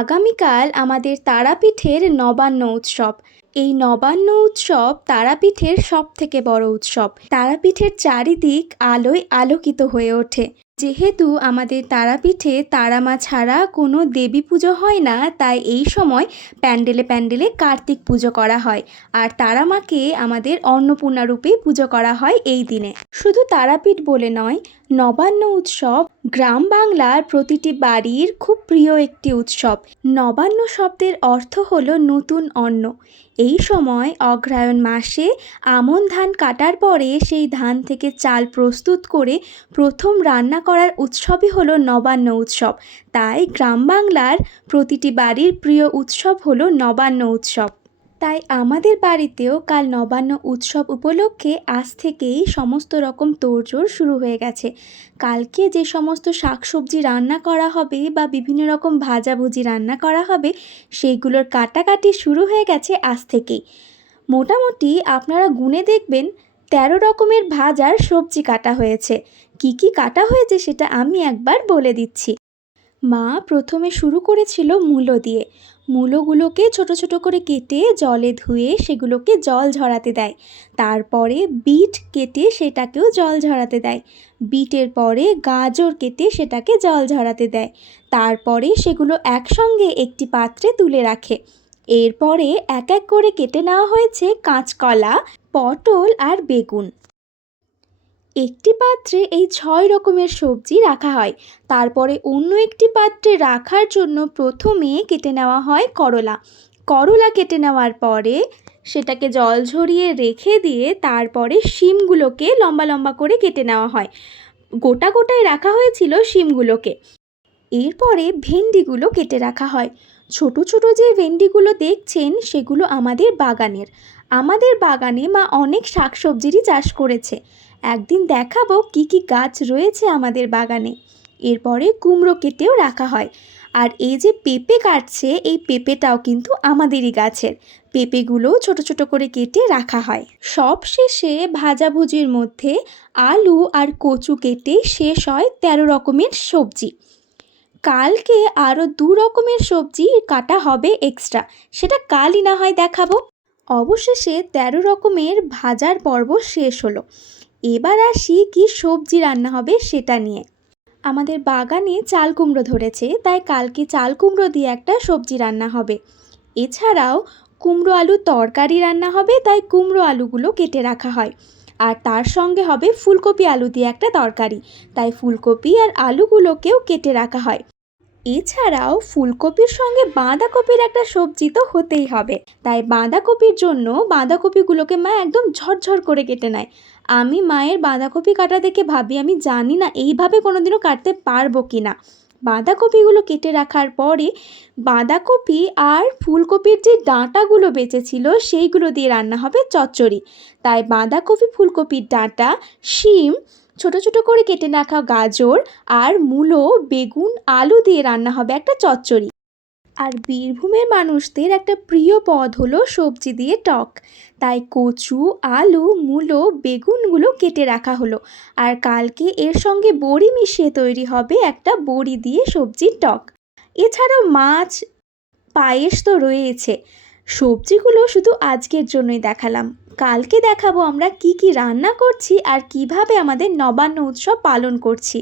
আগামীকাল আমাদের তারাপীঠের নবান্ন উৎসব। এই নবান্ন উৎসব তারাপীঠের সব থেকে বড় উৎসব। তারাপীঠের চারিদিক আলোয় আলোকিত হয়ে ওঠে। যেহেতু আমাদের তারাপীঠে তারা মা ছাড়া কোনো দেবী পুজো হয় না, তাই এই সময় প্যান্ডেলে প্যান্ডেলে কার্তিক পুজো করা হয়। আর তারা মাকে আমাদের অন্নপূর্ণা রূপে পুজো করা হয় এই দিনে। শুধু তারাপীঠ বলে নয় নবান্ন উৎসব গ্রাম বাংলার প্রতিটি বাড়ির খুব প্রিয় একটি উৎসব। নবান্ন শব্দের অর্থ হল নতুন অন্ন। এই সময় অগ্রহায়ণ মাসে আমন ধান কাটার পরে সেই ধান থেকে চাল প্রস্তুত করে প্রথম রান্না করার উৎসবই হলো নবান্ন উৎসব। তাই গ্রাম বাংলার প্রতিটি বাড়ির প্রিয় উৎসব হলো নবান্ন উৎসব। তাই আমাদের বাড়িতেও কাল নবান্ন উৎসব উপলক্ষে আজ থেকেই সমস্ত রকম তোড়জোড় শুরু হয়ে গেছে। কালকে যে সমস্ত শাকসবজি রান্না করা হবে বা বিভিন্ন রকম ভাজাভুজি রান্না করা হবে, সেইগুলোর কাটাকাটি শুরু হয়ে গেছে আজ থেকেই। মোটামুটি আপনারা গুনে দেখবেন তেরো রকমের ভাজার সবজি কাটা হয়েছে। কি কি কাটা হয়েছে সেটা আমি একবার বলে দিচ্ছি। মা প্রথমে শুরু করেছিল মূলো দিয়ে। মূলোগুলোকে ছোট ছোট করে কেটে জলে ধুয়ে সেগুলোকে জল ঝরাতে দেয়। তারপরে বিট কেটে সেটাকেও জল ঝরাতে দেয়। বিটের পরে গাজর কেটে সেটাকে জল ঝরাতে দেয়। তারপরে সেগুলো একসঙ্গে একটি পাত্রে তুলে রাখে। এরপরে এক এক করে কেটে নেওয়া হয়েছে কাঁচকলা, পটল আর বেগুন। একটি পাত্রে এই ছয় রকমের সবজি রাখা হয়। তারপরে অন্য একটি পাত্রে রাখার জন্য প্রথমে কেটে নেওয়া হয় করলা। করলা কেটে নেওয়ার পরে সেটাকে জল ঝরিয়ে রেখে দিয়ে তারপরে শিমগুলোকে লম্বা লম্বা করে কেটে নেওয়া হয়। গোটা গোটায় রাখা হয়েছিল শিমগুলোকে। এরপরে ভেন্ডিগুলো কেটে রাখা হয়। ছোট ছোট যে ভেন্ডিগুলো দেখছেন সেগুলো আমাদের বাগানের। আমাদের বাগানে মা অনেক শাকসবজিরই চাষ করেছে। একদিন দেখাবো কি কি গাছ রয়েছে আমাদের বাগানে। এরপরে কুমড়ো কেটেও রাখা হয়। আর এই যে পেঁপে কাটছে, এই পেঁপেটাও কিন্তু আমাদেরই গাছের। পেঁপেগুলো ছোট ছোট করে কেটে রাখা হয়। সব শেষে ভাজাভুজির মধ্যে আলু আর কচু কেটে শেষ হয় তেরো রকমের সবজি। কালকে আরও দু রকমের সবজি কাটা হবে এক্সট্রা সেটা কালই না হয় দেখাবো। অবশেষে তেরো রকমের ভাজার পর্ব শেষ হলো। এবার আসি কি সবজি রান্না হবে সেটা নিয়ে। আমাদের বাগানে চাল কুমড়ো ধরেছে, তাই কালকে চাল কুমড়ো দিয়ে একটা সবজি রান্না হবে। এছাড়াও কুমড়ো আলু তরকারি রান্না হবে, তাই কুমড়ো আলুগুলো কেটে রাখা হয়। আর তার সঙ্গে হবে ফুলকপি আলু দিয়ে একটা তরকারি, তাই ফুলকপি আর আলুগুলোকেও কেটে রাখা হয়। এছাড়াও ফুলকপির সঙ্গে বাঁধাকপির একটা সবজি তো হতেই হবে, তাই বাঁধাকপির জন্য বাঁধাকপিগুলোকে মা একদম ঝরঝর করে কেটে নেয়। আমি মায়ের বাঁধাকপি কাটা দেখে ভাবি, আমি জানি না এইভাবে কোনোদিনও কাটতে পারব কি না বাঁধাকপিগুলো কেটে রাখার পরে বাঁধাকপি আর ফুলকপির যে ডাঁটাগুলো বেঁচেছিল, সেইগুলো দিয়ে রান্না হবে চচ্চড়ি। তাই বাঁধাকপি, ফুলকপির ডাঁটা, শিম, ছোট ছোট করে কেটে রাখা গাজর আর মূলো, বেগুন, আলু দিয়ে রান্না হবে একটা চচ্চড়ি। আর বীরভূমের মানুষদের একটা প্রিয় পদ হলো সবজি দিয়ে টক। তাই কচু, আলু, মূলো, বেগুনগুলো কেটে রাখা হলো। আর কালকে এর সঙ্গে বড়ি মিশিয়ে তৈরি হবে একটা বড়ি দিয়ে সবজির টক। এছাড়াও মাছ, পায়েস তো রয়েছে। সবজিগুলো শুধু আজকের জন্যই দেখালাম। কালকে দেখাবো আমরা কি কি রান্না করছি আর কীভাবে আমাদের নবান্ন উৎসব পালন করছি।